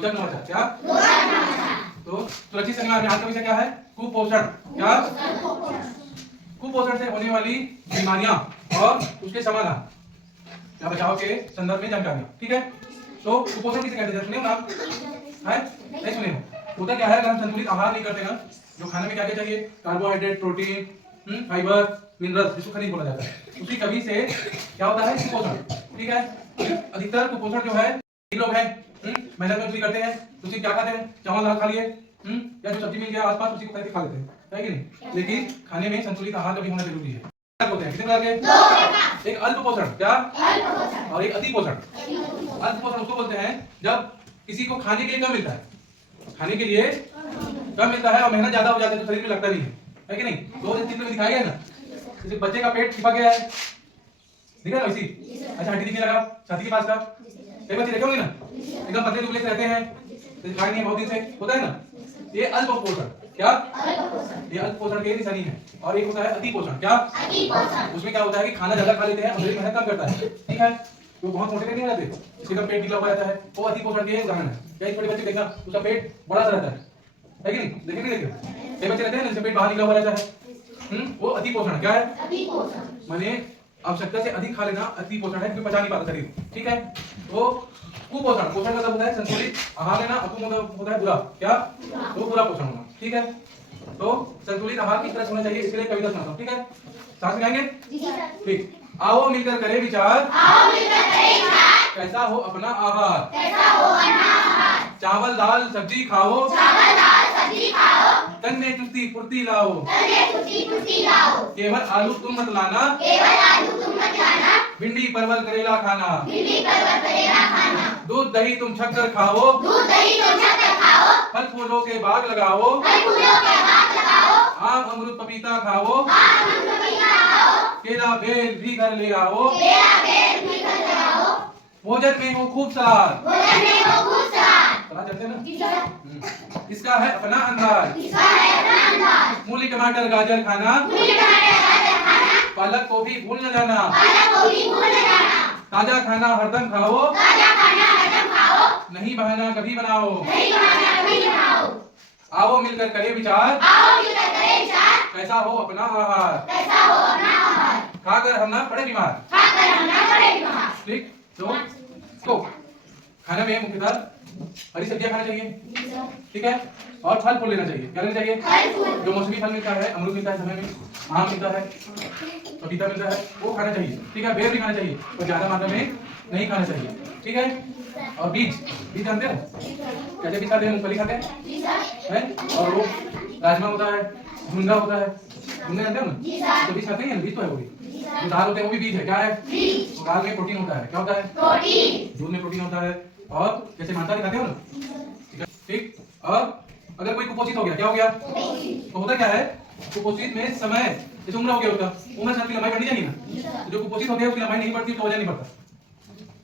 रोचक नवाचार। क्या तो सुरक्षित शनिवार में आज का विषय क्या है? कुपोषण। क्या कुपोषण से होने वाली बीमारियां और उसके समाधान या बचाव के संदर्भ में जानकारियां। ठीक है, तो कुपोषण किसे कहते हैं? सुने हो ना है? नहीं सुने हो? होता क्या है, अगर हम संतुलित आहार नहीं करते ना, जो खाने में क्या क्या चाहिए, कार्बोहाइड्रेट, प्रोटीन, फाइबर, मिनरल्स, जिसको खनिज बोला जाता है, उसी कमी से क्या होता है? कुपोषण। ठीक है, अधिकतर कुपोषण जो है लोग हैं मेहनत मजदूरी करते हैं, तो उसी क्या खाते हैं? चावल दाल खा लिए, या जो सब्जी मिल गया आसपास उसी को खरीद के खा लेते हैं, है कि नहीं? लेकिन खाने में संतुलित आहार का भी होना जरूरी है। होते हैं कितने प्रकार के? एक अल्प पोषण। क्या? और एक अति पोषण। अल्प पोषण उसको बोलते हैं जब किसी को खाने के लिए कम मिलता है, खाने के लिए कम मिलता है और मेहनत ज्यादा हो जाता है तो शरीर में लगता नहीं है कि नहीं? दो चित्र में दिखाया गया ना, जैसे बच्चे का पेट छिपा गया है, दिख रहा है वैसी? अच्छा, हड्डी दिखने लगा छाती के पास का, कई बच्चे देखे होंगे ना, एकदम पतले दुबले से रहते हैं, खाए नहीं बहुत दिन से, होता है ना? ये अल्प पोषण। क्या? ये अल्प पोषण की निशानी है। और एक होता है अति पोषण। क्या? उसमें क्या होता है कि खाना ज्यादा खा लेते हैं और शरीर मेहनत कम करता है। ठीक है, तो बहुत मोटे नहीं रहते, इसके कम पेट ढीला हो जाता है, वो अति पोषण के उदाहरण है। कई छोटे बच्चे देखना उसका पेट बड़ा सा रहता है कि नहीं? देखे नहीं देखे? कई बच्चे रहते हैं ना, पेट बाहर निकला हुआ रहता है, वो अति पोषण। क्या है? माने आवश्यकता से अधिक खा लेना अति पोषण है, क्योंकि पचा नहीं पाता शरीर। ठीक है, तो कुपोषण, पोषण मतलब होता है संतुलित आहार लेना, अति मतलब होता है बुरा। क्या? तो बुरा पोषण होना। ठीक है, तो संतुलित आहार किस तरह होना चाहिए इसके लिए कविता सुनाता हूं। ठीक है, साथ में गाएंगे? ठीक। आओ मिलकर करें विचार, कैसा हो अपना आहार, चावल दाल सब्जी खाओ, तन में चुस्ती फुर्ती लाओ, केवल आलू तुम मत लाना, भिंडी परवल करेला खाना, दूध दही तुम शक्कर खाओ, फल फूलों के बाग लगाओ, आम अमरूद पपीता खाओ, केला बेल भी घर ले आओ, भोजन में हो खूब सलाद, सलाद चलते ना, इसका है अपना अंदाज, मूली टमाटर गाजर खाना, पालक को भी भूल न जाना, ताजा खाना हरदम खाओ, नहीं बहाना कभी बनाओ, आओ मिलकर करें विचार, कैसा हो अपना आहार, खाकर हम ना पड़े बीमार। ठीक, तो खाने में मुख्यतः हरी सब्जियां खाना चाहिए। ठीक है, और फल फूल लेना चाहिए। क्या लेना चाहिए? जो मौसमी फल मिलता है, अमरूद मिलता है समय में, आम मिलता है, पपीता मिलता है, वो खाना चाहिए। ठीक है, बेर भी खाना चाहिए और ज्यादा मात्रा में नहीं खाना चाहिए। ठीक है, और बीज जानते हो कैसे बीज खाते हैं? मूंगफली खाते हैं, और वो राजमा होता है, झुंगा होता है, झुंगा जानते हो ना? तो बीज खाते हैं, बीज तो है वो भी। जो दाल होते हैं वो भी बीज है। क्या है? दाल में प्रोटीन होता है। क्या होता है? दूध में प्रोटीन होता है। और जैसे मांसाहारी खाते हो ना, ठीक। और अगर कोई कुपोषित हो गया, क्या हो गया? तो होता क्या है, कुपोषित में समय जैसे उम्र हो गया उसका, उम्र साथ की लंबाई बढ़नी चाहिए ना। जो कुपोषित हो गया उसकी लंबाई नहीं बढ़ती तो वजन नहीं बढ़ता।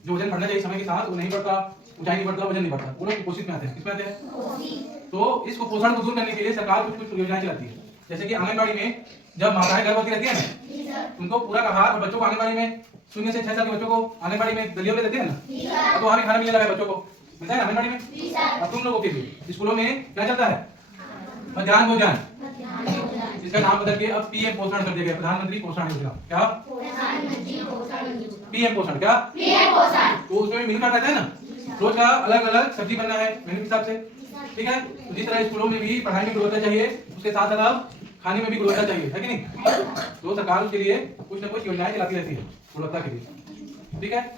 जो वजन बढ़ना चाहिए समय के साथ वो नहीं बढ़ता, ऊंचाई नहीं बढ़ता, वजन नहीं बढ़ता, वो लोग कुपोषित में आते हैं। किसमें आते हैं? तो इस कुपोषण को दूर करने के लिए सरकार कुछ योजनाएं चलाती है। जैसे कि आंगनबाड़ी में जब माताएं गर्भवती रहती है ना, उनको पूरा आहार, और बच्चों को आंगनबाड़ी में 0 से 6 साल के बच्चों को आंगनबाड़ी में दलिया में देते हैं ना, अब तो वहाँ भी खाना मिलने लगा है बच्चों को, मिलता है आंगनबाड़ी में। अब तुम लोगों के लिए स्कूलों में क्या चलता है? मध्याह्न भोजन, जिसका नाम बदल के अब पीएम पोषण कर दिया गया, प्रधानमंत्री पोषण योजना। क्या? पीएम पोषण। क्या? तो उसमें मेनू कार्ड रहता है ना, रोज का अलग अलग सब्जी बनना है मेनू के हिसाब से। ठीक है, तो जिस तरह स्कूलों में भी पढ़ाई में गुणवत्ता चाहिए, उसके साथ साथ खाने में भी गुणवत्ता चाहिए, है कि नहीं? तो सरकार उसके लिए कुछ न कुछ योजनाएं चलाती रहती है गुणवत्ता के लिए। ठीक है।